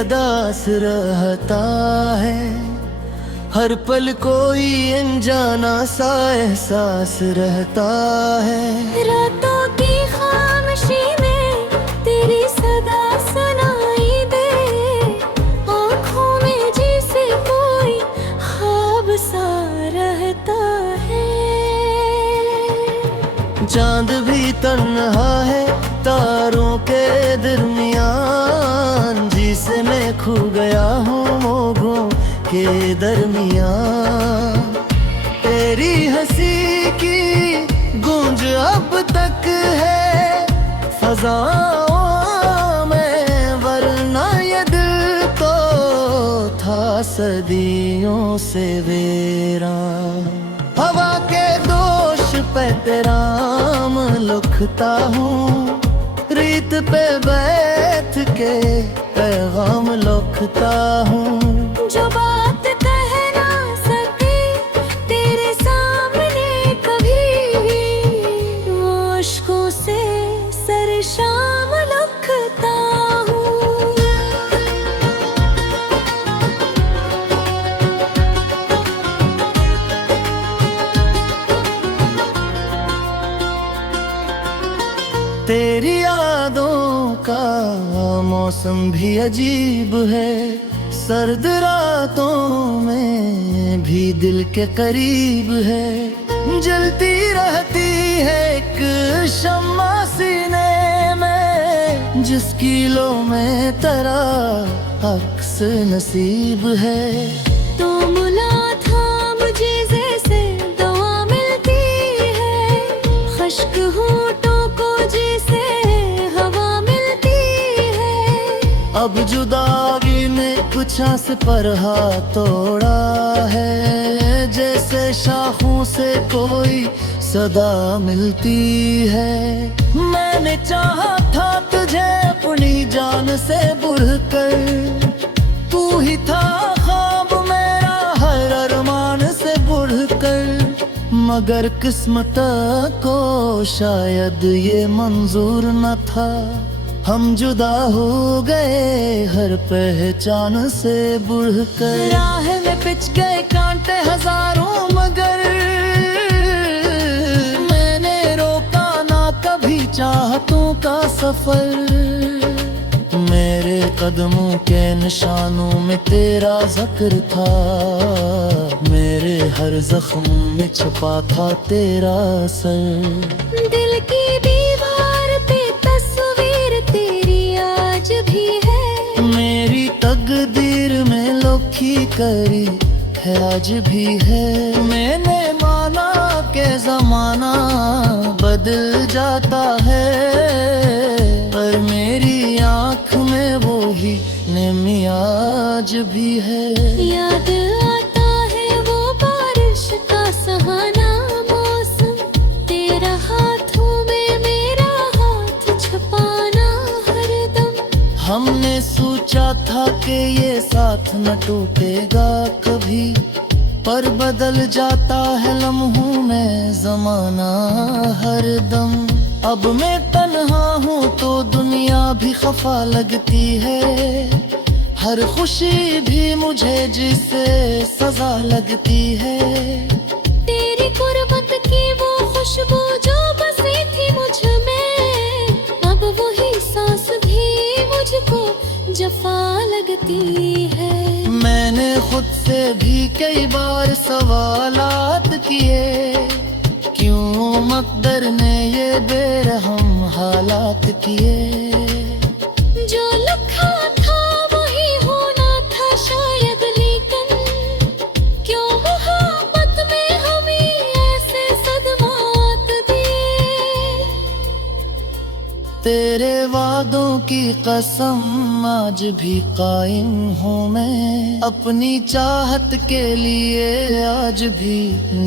अदास रहता है, हर पल कोई अनजाना सा एहसास रहता है। रातों की खामोशी में तेरी सदा सुनाई दे, आँखों में जैसे कोई ख्वाब सा रहता है। चांद भी तन्हा है तारों के दरमियान, जिसे मैं खो गया हूँ मोगों के दरमियान। तेरी हंसी की गूंज अब तक है फज़ाओं में, वरना ये दिल तो था सदियों से वीरान। हवा के दोष पे तेराम लुखता हूँ, रीत पे बैठ के पैगाम लुखता हूँ। जो बात कह ना सके तेरे सामने कभी भी, वो अश्कों से सरशाम लुखता हूँ। तेरी यादों का मौसम भी अजीब है, सर्द रातों में भी दिल के करीब है। जलती रहती है एक शम्मा सीने में, जिसकी लो में तेरा अक्स नसीब है। तो मुला था मुझे जैसे दवा मिलती है, खश्क होठों को जैसे हवा मिलती है। अब जुदाई ने कुछ आस पर हाथ तोड़ा है, जैसे शाखों से कोई सदा मिलती है। मैंने चाहा था तुझे अपनी जान से बढ़कर, तू ही था ख्वाब मेरा हर अरमान से बढ़कर। मगर किस्मत को शायद ये मंजूर न था, हम जुदा हो गए हर पहचान से बढ़कर। राह में पिच गए कांटे हजारों, मगर मैंने रोका ना कभी चाहतों का सफर। मेरे कदमों के निशानों में तेरा जिक्र था, मेरे हर जख्म में छुपा था तेरा असर। दिल की दीवार पे तस्वीर तेरी आज भी है, मेरी तकदीर में लिखी करी है आज भी है। मैंने माना के जमाना बदल जाता है, पर मेरी आँख में वो ही नेमी आज भी है। याद आता है वो बारिश का सुहाना मौसम, तेरा हाथों में मेरा हाथ छुपाना हरदम। हमने सोचा था कि ये साथ न टूटेगा कभी, पर बदल जाता है लम्हों में ज़माना हरदम। अब मैं तन्हा हूँ तो दुनिया भी खफा लगती है, हर खुशी भी मुझे जिसे सजा लगती है। तेरी गुर्बत की वो खुशबू जो बसी थी मुझ में, अब वही सांस भी मुझको जफा लगती है। मैंने खुद से भी कई बार सवालात किए, क्यों मकदर ने ये बेरहम हालात किए। जो लिखा था वही होना था शायद, लेकिन क्यों मोहब्बत में हमें ऐसे सदमात दिए। तेरे वादों की कसम आज भी कायम हूँ मैं, अपनी चाहत के लिए आज भी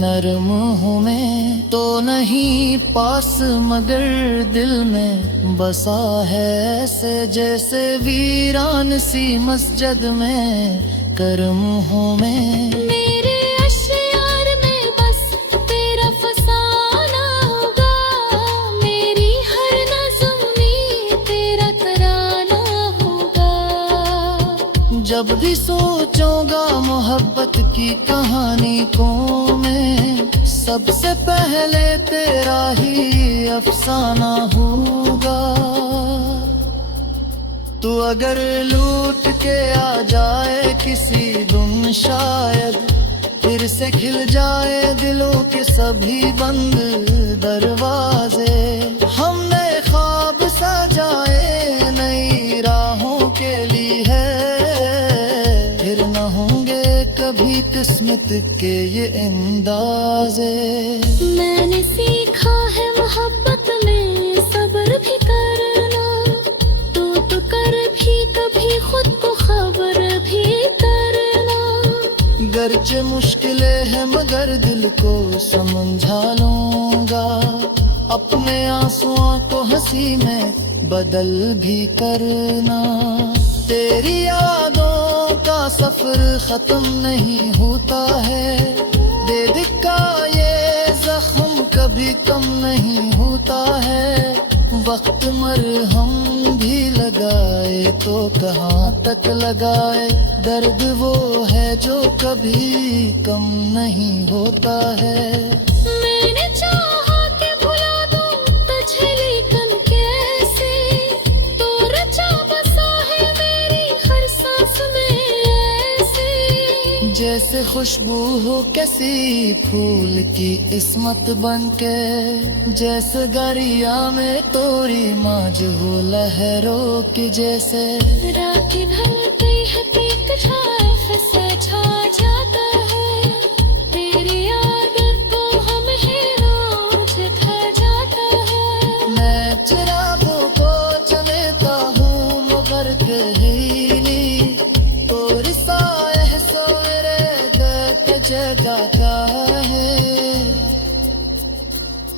नरम हूँ मैं। तो नहीं पास मगर दिल में बसा है ऐसे, जैसे वीरान सी मस्जिद में करम हूँ मैं। मेरे अश्यार में बस तेरा फसाना होगा, मेरी हर नज़्म में तेरा तराना होगा। जब भी सोचूंगा मोहब्बत की कहानी को मैं, सबसे पहले तेरा ही अफसाना होगा। तू अगर लूट के आ जाए किसी दिन शायद फिर से खिल जाए दिलों के सभी बंद दरवाजे। हमने ख्वाब सजाए नई राहों के लिए, फिर न होंगे कभी किस्मत के ये अंदाजे। मैंने सीखा है मोहब्बत में सब्र भी करना, तो कर भी कभी खुद को खबर भी करना। गरचे मुश्किलें हैं मगर दिल को समझा लूंगा, अपने आंसुओं को हंसी में बदल भी करना। तेरी यादों का सफर खत्म नहीं होता है, दिल का ये जख्म कभी कम नहीं होता है। वक्त मरहम भी लगाए तो कहाँ तक लगाए, दर्द वो है जो कभी कम नहीं होता है। मैंने चाहा कि भुला दूं तुझे लेकिन कैसे, तो रचा बसा है मेरी हर सांस में ऐसे। जैसे खुशबू हो किसी फूल की इस्मत बनके, जैसे दरिया में तोरी मौज हो लहरों की जैसे। रातें ढलती है पीक छाया से छा जाता है, तेरी याद को हम ही रोज खा जाता है। मैं चिरागों को चलेता हूँ मगर कहीं तोरी साए सवेरे के जगाता है।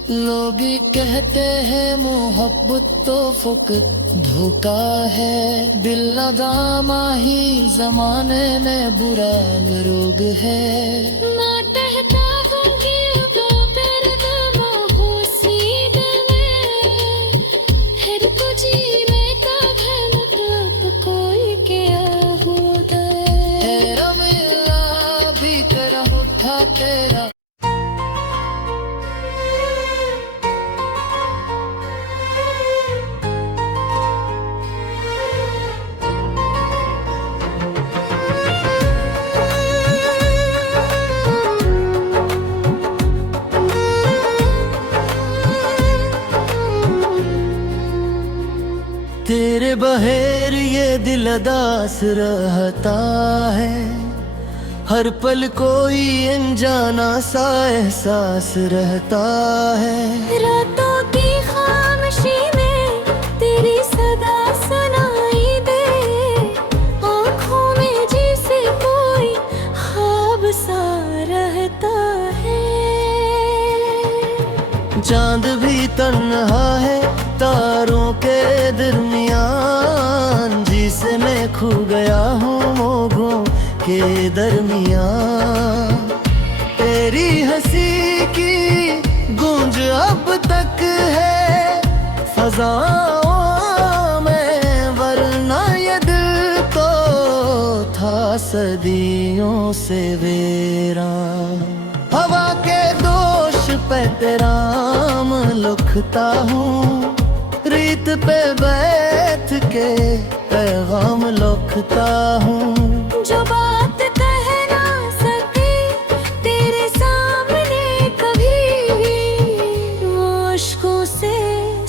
लोग कहते हैं मोहब्बत तो फुकत धोखा है, दिल लगामा ही जमाने में बुरा रोग है। मैं कहता हूँ कि वो दर्द मोहब्बत में, फिर कुछ लेता है मतलब कोई क्या होता है। तेरा मिलना भी तेरा उठा तेरा। तेरे बहेर ये दिल अदास रहता है, हर पल कोई अनजाना सा एहसास रहता है। रातों की खामोशी में तेरी सदा सुनाई दे, आँखों में जैसे कोई ख्वाब सा रहता है। चांद भी तन्हा है तारों के दरमियान, जिसे मैं खो गया हूँ मोगों के दरमियान। तेरी हंसी की गूंज अब तक है फजाओं में, वरना ये दिल तो था सदियों से वीरान। हवा के दोष पे तेराम लुखता हूँ, रीत पे बैठ के पैगाम लिखता हूँ। जो बात कह ना सके तेरे सामने कभी भी, वो अश्कों से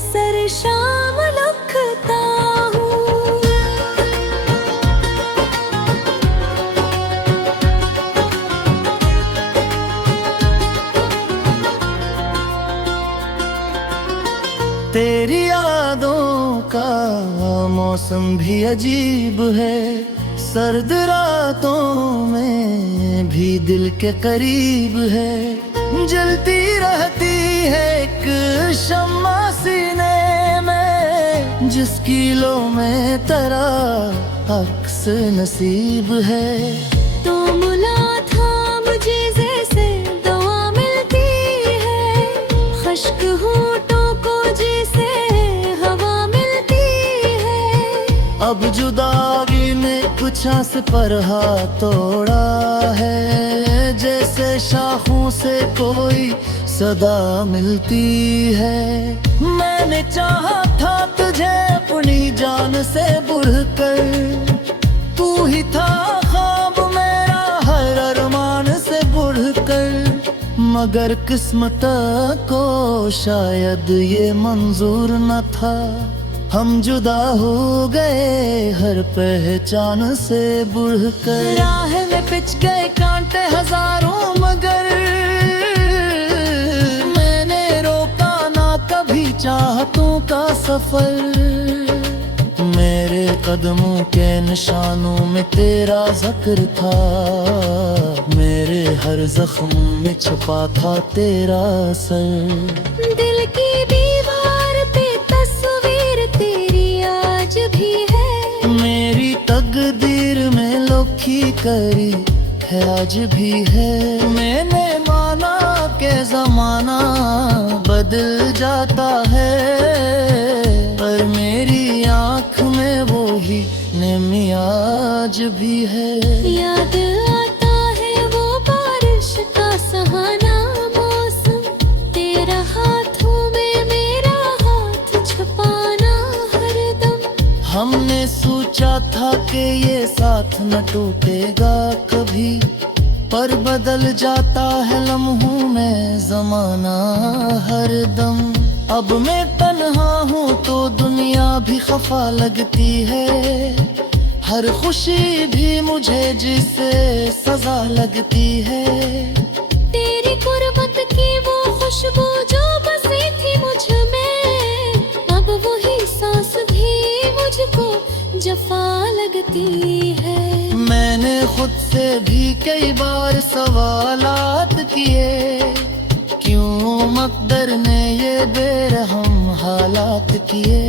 सरशाम लिखता हूँ। तेरी यादों का मौसम भी अजीब है, सर्द रातों में भी दिल के करीब है। जलती रहती है एक शम्मा सीने में, जिसकी लो में तेरा अक्स नसीब है। तो मुला था मुझे जैसे दवा मिलती है, खश्क होठों को जैसे हवा मिलती है। अब जुदाई में कुछ कुछ आस पर हाथ तोड़ा है, जैसे शाखों से कोई सदा मिलती है। मैंने चाहा था तुझे अपनी जान से बढ़कर, तू ही था ख्वाब मेरा हर अरमान से बढ़कर, मगर किस्मत को शायद ये मंजूर न था। हम जुदा हो गए हर पहचान से बढ़कर। राह में पिच गए कांटे हजारों, मगर मैंने रोका ना कभी चाहतों का सफर। मेरे कदमों के निशानों में तेरा जिक्र था, मेरे हर जख्म में छुपा था तेरा असर। दिल की दीवार पे तस्वीर तेरी आज भी है, मेरी तकदीर में लिखी करी है आज भी है। मैंने माना के जमाना बदल जाता है, पर मेरी आँख में वो ही नेमी आज भी है। याद आता है वो बारिश का सुहाना मौसम, तेरा हाथों में मेरा हाथ छुपाना हरदम। हमने सोचा था कि ये साथ न टूटेगा कभी, पर बदल जाता है लम्हों में जमाना हरदम। अब मैं तन्हा हूँ तो दुनिया भी खफा लगती है, हर खुशी भी मुझे जिसे सजा लगती है। तेरी गुर्बत की वो खुशबू जो बसी थी मुझ में, अब वही सांस भी मुझको जफा लगती है। मैंने खुद से भी कई बार सवालात किए, क्यों मकदर ने ये बेरहम हालात किए।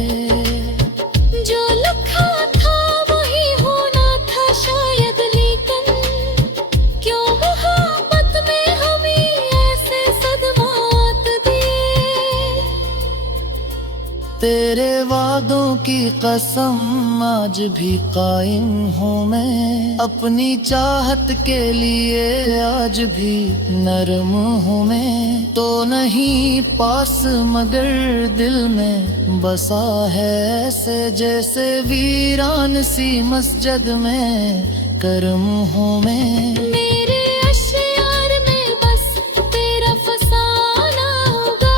जो लिखा था वही होना था शायद, लेकिन क्यों मोहब्बत में हमें ऐसे सदमात दिए। तेरे वादों की कसम आज भी कायम हूँ मैं, अपनी चाहत के लिए आज भी नरम हूँ मैं। तो नहीं पास मगर दिल में बसा है ऐसे, जैसे वीरान सी मस्जिद में करम हूँ मैं। मेरे अश्यार में बस तेरा फसाना होगा,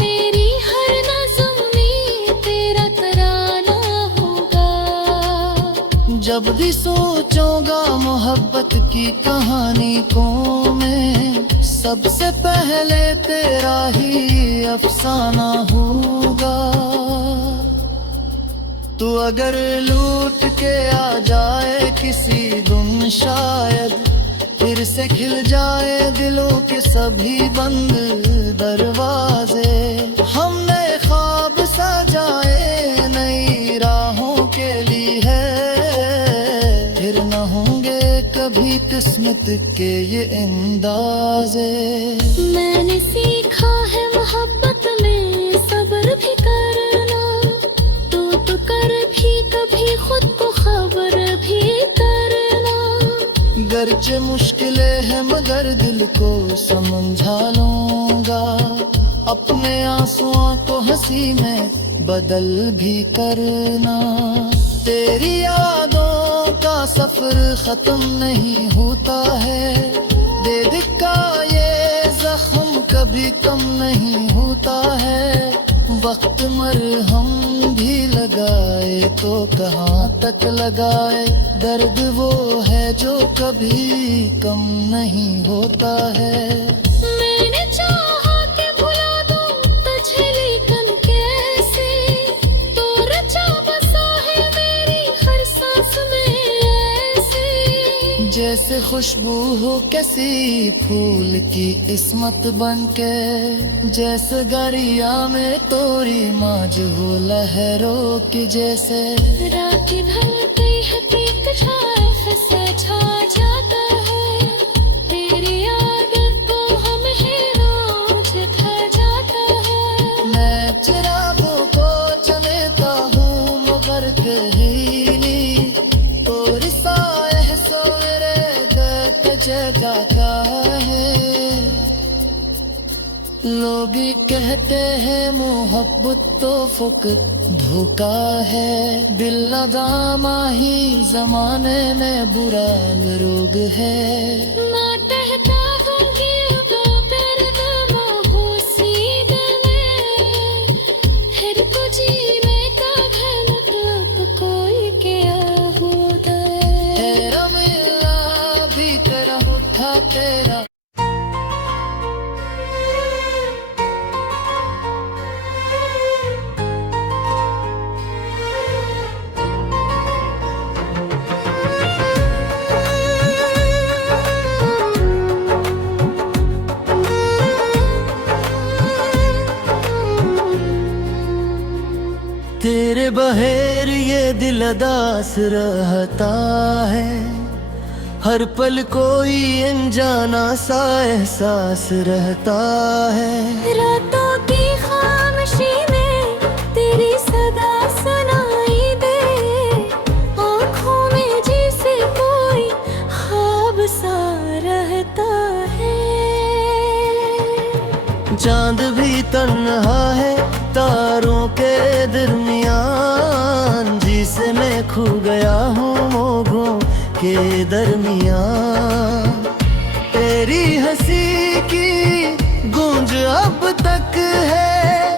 मेरी हर नज़्म में तेरा तराना होगा। जब भी सोचूंगा मोहब्बत की कहानी को मैं, सबसे पहले तेरा ही अफसाना होगा। तू अगर लूट के आ जाए किसी दिन शायद, फिर से खिल जाए दिलों के सभी बंद दरवाजे। हम नए ख्वाब सजाए नई राहों के लिए, फिर न होंगे कभी किस्मत के ये अंदाजे। मैंने सीखा है मोहब्बत में सब्र भी करना, तो कर भी कभी खुद को खबर भी करना। गरचे मुश्किलें हैं मगर दिल को समझा लूंगा, अपने आंसुओं को हंसी में बदल भी करना। तेरी यादों का सफर खत्म नहीं होता है, दिल का ये जख्म कभी कम नहीं होता है। वक्त मरहम भी लगाए तो कहाँ तक लगाए, दर्द वो है जो कभी कम नहीं होता है। मैंने चाहा कि भुला दूं तुझे, लेकिन कैसे, तो रचा बसा है मेरी हर सांस में ऐसे। जैसे खुशबू हो किसी फूल की इस्मत बनके, जैसे गरिया में तोरी माज हो लहरों की जैसे। रात भर गई है पीक छाए फंसे छा जाता है, तेरी याद को हम ही रोज खा जाता है। मैं चिरागों को चलेता हूँ मगर कहीं तोरी लोग कहते हैं मोहब्बत तो फुकत धोखा है, दिल लगामा ही जमाने में बुरा रोग है। तेरा तेरे बहेर ये दिल अदास रहता है, हर पल कोई अनजाना सा एहसास रहता है। रातों की खामोशी में तेरी सदा सुनाई दे, आँखों में जैसे कोई ख्वाब सा रहता है। चांद भी तन्हा है तारों के दरमियान, जिसे मैं खो गया हूँ मोगों के दरमियान। तेरी हंसी की गूंज अब तक है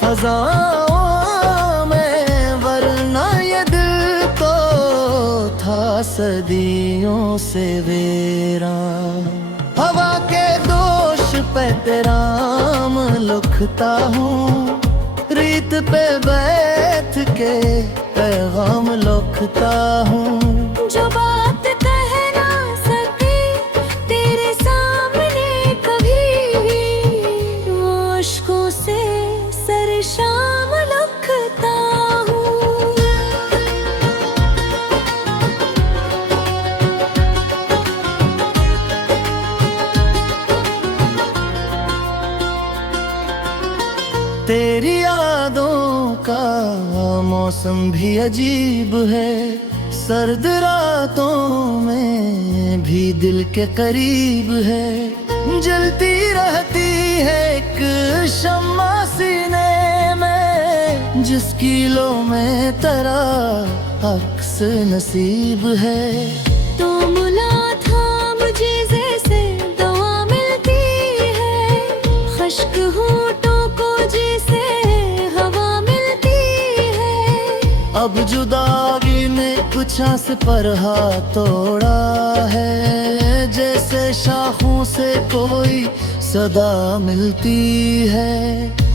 फज़ाओं में, वरना ये दिल तो था सदियों से वीरान। हवा के दोष पे तेराम लुखता हूँ, रीत पे बैठ के पैगाम लुखता हूँ। जो बात कह ना सके तेरे सामने कभी भी, मुश्कों से सर शाम लुखता हूँ। तेरी यादों का मौसम भी अजीब है, सर्द रातों में भी दिल के करीब है। जलती रहती है एक शम्मा सीने में, जिसकी लो में तेरा अक्स नसीब है। तो मुला था मुझे जैसे दवा मिलती है, खश्क होठों को जैसे हवा मिलती है। अब जुदाई ने कुछ आस पर हाथ तोड़ा है, जैसे शाखों से कोई सदा मिलती है।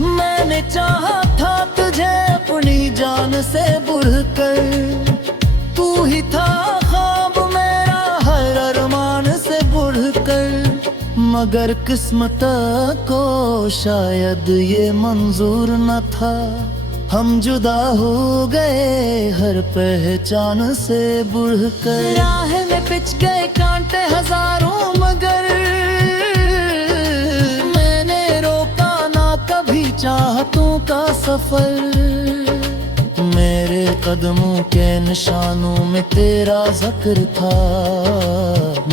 मैंने चाहा था तुझे अपनी जान से बढ़कर, तू ही था ख्वाब मेरा हर अरमान से बढ़कर। मगर किस्मत को शायद ये मंजूर न था, हम जुदा हो गए हर पहचान से बढ़कर। राह में पिच गए कांटे हजारों, मगर मैंने रोका ना कभी चाहतों का सफर। मेरे कदमों के निशानों में तेरा जिक्र था,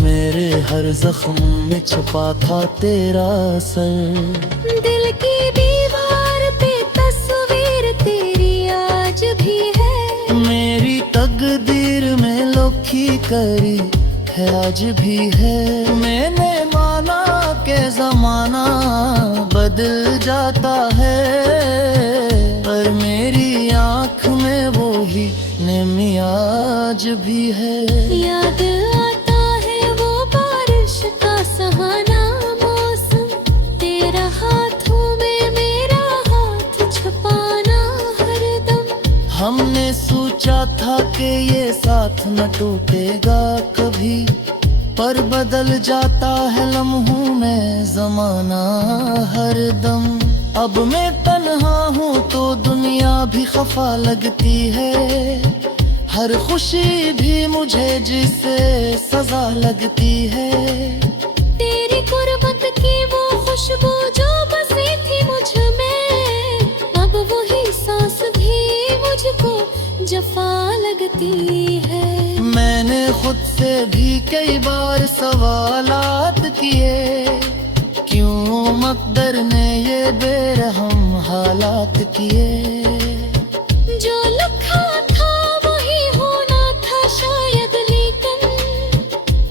मेरे हर जख्म में छुपा था तेरा असर। दिल की दीवार पे तस्वीर तेरी आज भी है, मेरी तकदीर में लिखी करी है आज भी है। मैंने माना के जमाना बदल जाता है, पर मेरी आँख में वो ही नेमी आज भी है। याद आता है वो बारिश का सुहाना मौसम, तेरा हाथों में मेरा हाथ छुपाना हरदम। हमने सोचा था कि ये साथ न टूटेगा कभी, पर बदल जाता है लम्हों में जमाना हरदम। अब मैं तन्हा हूँ तो दुनिया भी खफा लगती है, हर खुशी भी मुझे जिसे सजा लगती है। तेरी गुर्बत की वो खुशबू जो बसी थी मुझ में, अब वही सांस भी मुझको जफा लगती है। मैंने खुद से भी कई बार सवालात किए, क्यों मकदर ने बेरहम हालात किए। जो लिखा था वही होना था शायद, लेकिन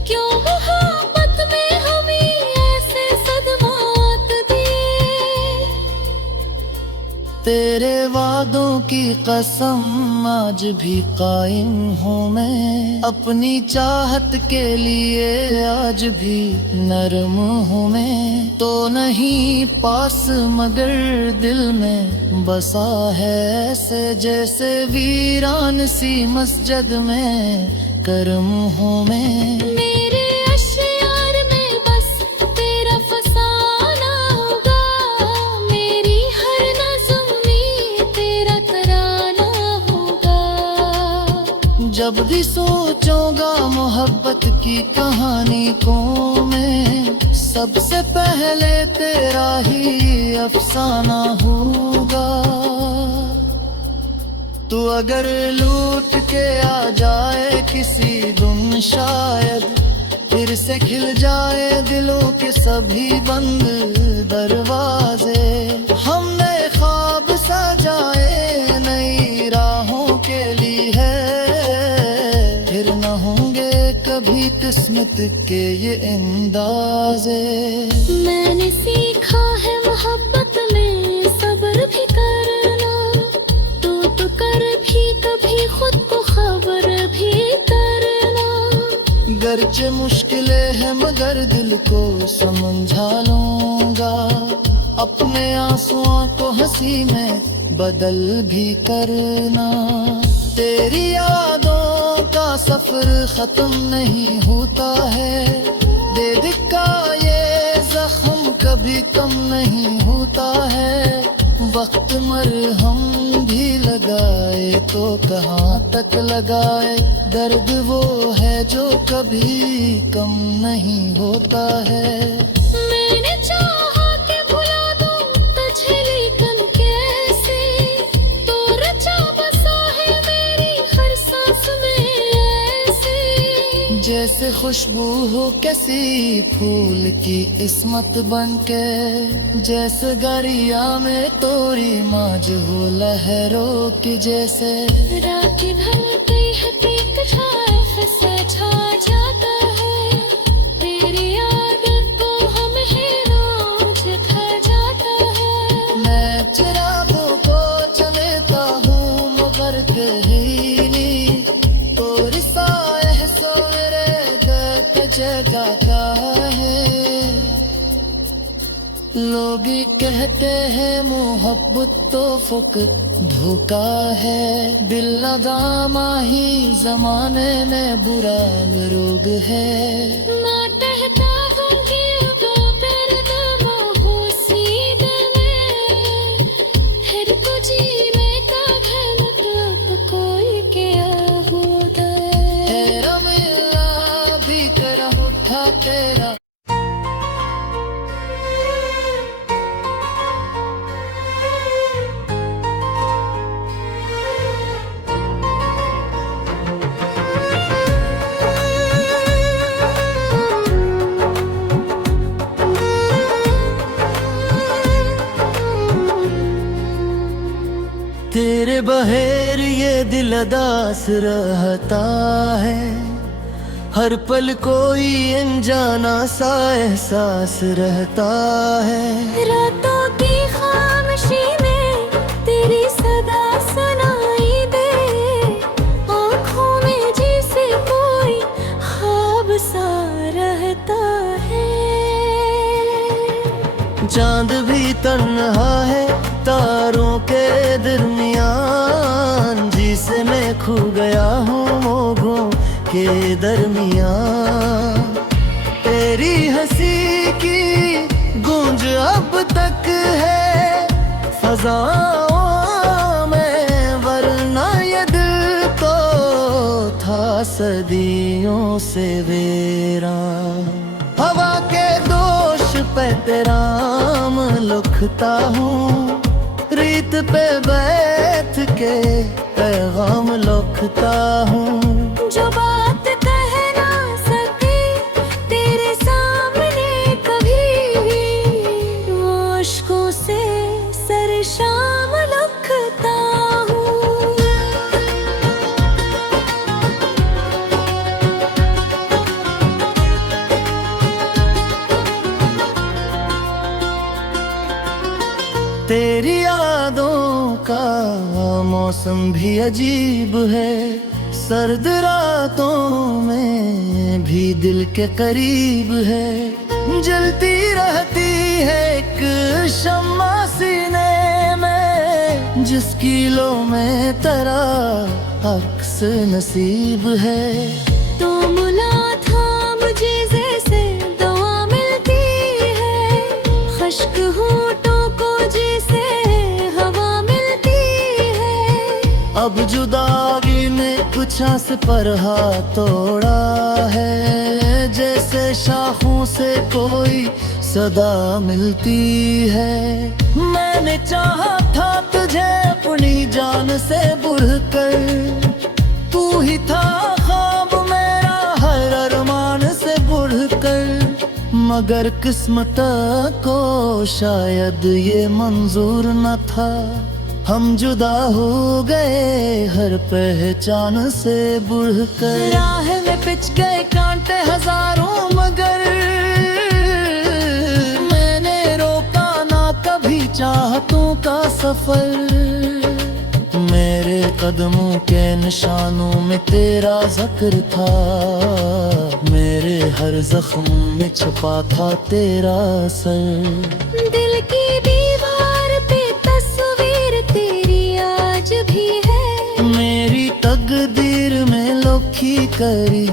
क्यों मोहब्बत में हमें ऐसे सदमात दिए। तेरे वादों की कसम आज भी कायम हूँ मैं, अपनी चाहत के लिए आज भी नरम हूँ मैं। तो नहीं पास मगर दिल में बसा है ऐसे, जैसे वीरान सी मस्जिद में करम हूँ मैं। मेरे अश्यार में बस तेरा फसाना होगा, मेरी हर नज़्म में तेरा तराना होगा। जब भी सोचूंगा मोहब्बत की कहानी को मैं, सबसे पहले तेरा ही अफसाना होगा। तू अगर लूट के आ जाए किसी गुम शायद, फिर से खिल जाए दिलों के सभी बंद दरवाजे। हमने ख्वाब सजाए नई राहों के लिए, फिर न होंगे कभी किस्मत के ये अंदाज़े। मैंने सीखा है मोहब्बत में सब्र भी करना, तो कर भी कभी खुद को खबर भी करना। गरचे मुश्किलें हैं मगर दिल को समझा लूंगा, अपने आंसुओं को हंसी में बदल भी करना। तेरी यादों का सफर खत्म नहीं होता है, दिल का ये जख्म कभी कम नहीं होता है। वक्त मरहम भी लगाए तो कहाँ तक लगाए, दर्द वो है जो कभी कम नहीं होता है। मैंने चाहा कि भुला दूं तुझे, लेकिन कैसे, तो रचा बसा है मेरी हर सांस में ऐसे। जैसे खुशबू हो किसी फूल की इस्मत बनके, जैसे गरिया में तोरी माज हो लहरों की जैसे। रात ढलती है पीक छाए फिर छा जाता है, तेरी याद तो हमें रोज खा जाता है। मैं चिरागों को चलेता हूँ मगर कहीं नहीं, तोरी साए सोरे के जगह का है। लोग कहते हैं मोहब्बत तो फुक धोखा है, दिल लगामा ही जमाने में बुरा रोग है। मैं कहता हूँ कि वो दर्द वो सीधे में, फिर कुछ जीने का है मतलब कोई क्या होता है। रमिला भी तेरा उठा तेरा। तेरे बहेर ये दिल अदास रहता है, हर पल कोई अनजाना सा एहसास रहता है। रातों की खामोशी में तेरी सदा सुनाई दे, आँखों में जैसे कोई ख्वाब सा रहता है। चांद भी तन्हा है तारों के दरमियान, जिसे मैं खो गया हूँ मोगों के दरमियान। तेरी हंसी की गूंज अब तक है फजाओं में, वरना ये दिल तो था सदियों से वीरान। हवा के दोष पे तेराम लुखता हूँ, रीत पे बैठ के पैगाम लुखता हूँ। जो बात कह ना सके तेरे सामने कभी भी, वो अश्कों से तेरी यादों का मौसम भी अजीब है, सर्द रातों में भी दिल के करीब है। जलती रहती है एक शम्मा सीने में, जिसकी लो में तेरा अक्स नसीब है। तो मुला था मुझे जैसे दवा मिलती है, खश्क होठों को जैसे हवा मिलती है। अब जुदाई ने कुछ आस पर हाथ तोड़ा है, जैसे शाखों से कोई सदा मिलती है। मैंने चाहा था तुझे अपनी जान से बढ़कर, तू ही था ख्वाब मेरा हर अरमान से बढ़कर। मगर किस्मत को शायद ये मंजूर न था, हम जुदा हो गए हर पहचान से बढ़कर। राह में पिच गए कांटे हजारों, मगर मैंने रोका ना कभी चाहतों का सफर। मेरे कदमों के निशानों में तेरा जिक्र था, मेरे हर जख्म में छुपा था तेरा असर। दिल की दीवार पे तस्वीर तेरी आज भी है, मेरी तकदीर में लिखी करी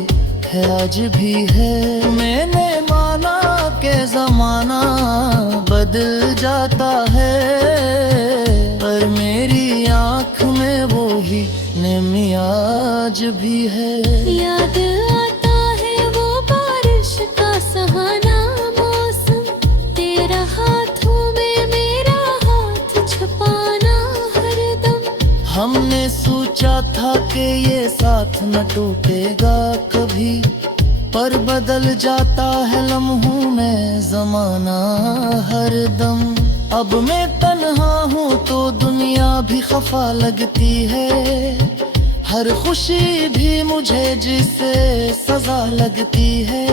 है आज भी है। मैंने माना के जमाना बदल जाता है, पर मेरी आँख में वो ही नेमी आज भी है। याद आता है वो बारिश का सुहाना मौसम, तेरा हाथों में मेरा हाथ छुपाना हरदम। हमने सोचा था कि ये साथ न टूटेगा कभी, पर बदल जाता है लम्हों में जमाना हरदम। अब मैं तन्हा हूँ तो दुनिया भी खफा लगती है, हर खुशी भी मुझे जिसे सजा लगती है।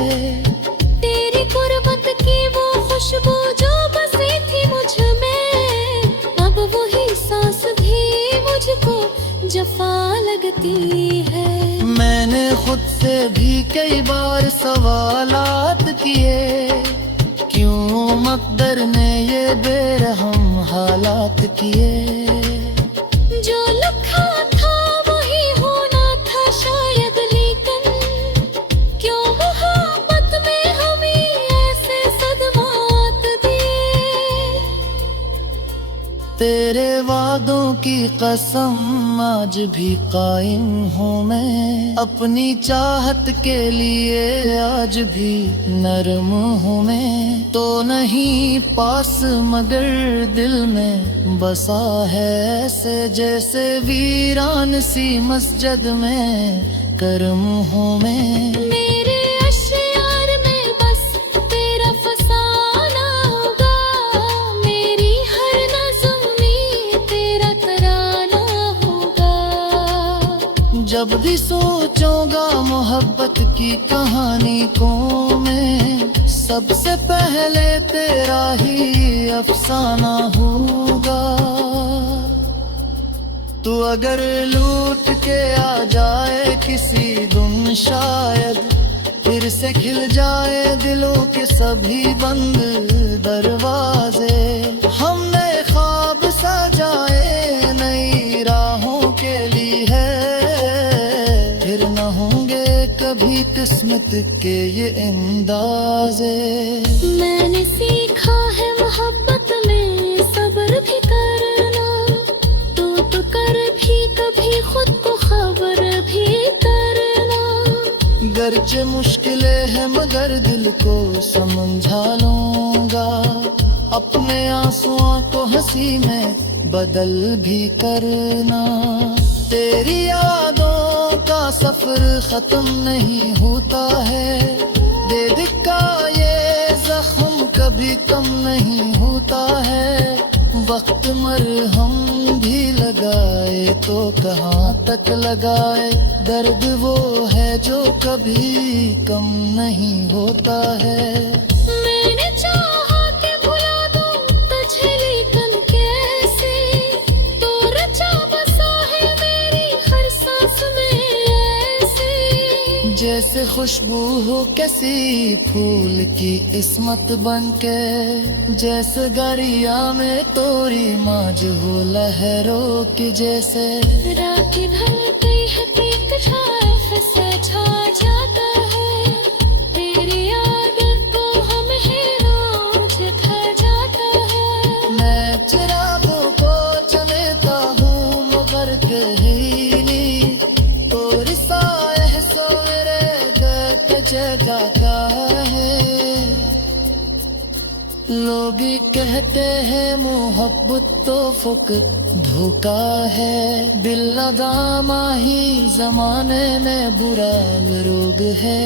तेरी गुर्बत की वो खुशबू जो बसी थी मुझ में, अब वही सांस भी मुझको जफा लगती है। मैंने खुद से भी कई बार सवालात किए, क्यों मकदर ने ये बेरहम हालात किए। जो लिखा था वही होना था शायद, लेकिन क्यों मोहब्बत में हमें ऐसे सदमात दिए। तेरे वादों की कसम आज भी कायम हूँ मैं, अपनी चाहत के लिए आज भी नरम हूँ मैं। तो नहीं पास मगर दिल में बसा है ऐसे, जैसे वीरान सी मस्जिद में करम हूँ मैं। मेरे अश्यार में बस तेरा फसाना होगा, मेरी हर नज़्म में तेरा तराना होगा। जब भी सोचूंगा मोहब्बत की कहानी को मैं, सबसे पहले तेरा ही अफसाना होगा। तू अगर लूट के आ जाए किसी दिन शायद, फिर से खिल जाए दिलों के सभी बंद दरवाजे। हम नए ख्वाब सजाए नई राहों के लिए, फिर न होंगे कभी किस्मत के ये अंदाजे। मैंने सीखा है मोहब्बत में सब्र भी करना, तो कर भी कभी खुद को खबर भी करना। गरचे मुश्किलें हैं मगर दिल को समझा लूंगा, अपने आंसुओं को हंसी में बदल भी करना। तेरी यादों का सफर खत्म नहीं होता है, दे दिक्का ये जख्म कभी कम नहीं होता है। वक्त मरहम भी लगाए तो कहाँ तक लगाए, दर्द वो है जो कभी कम नहीं होता है। मैंने चाहा कि भुला दूं तुझे, लेकिन कैसे जैसे खुशबू हो किसी फूल की इस्मत बनके, जैसे दरिया में तोरी माज हो लहरों की जैसे। रात ढलती है पीक छाया से छा जाता है, तेरी याद तो हम ही रोज खा जाता है। मैं चिरागों को चलेता हूँ मगर कहीं नहीं, तोरी साए सवेरे गए जगाता है। लोग कहते हैं मोहब्बत तो फुक धोखा है, दिल लगा माही जमाने में बुरा रोग है।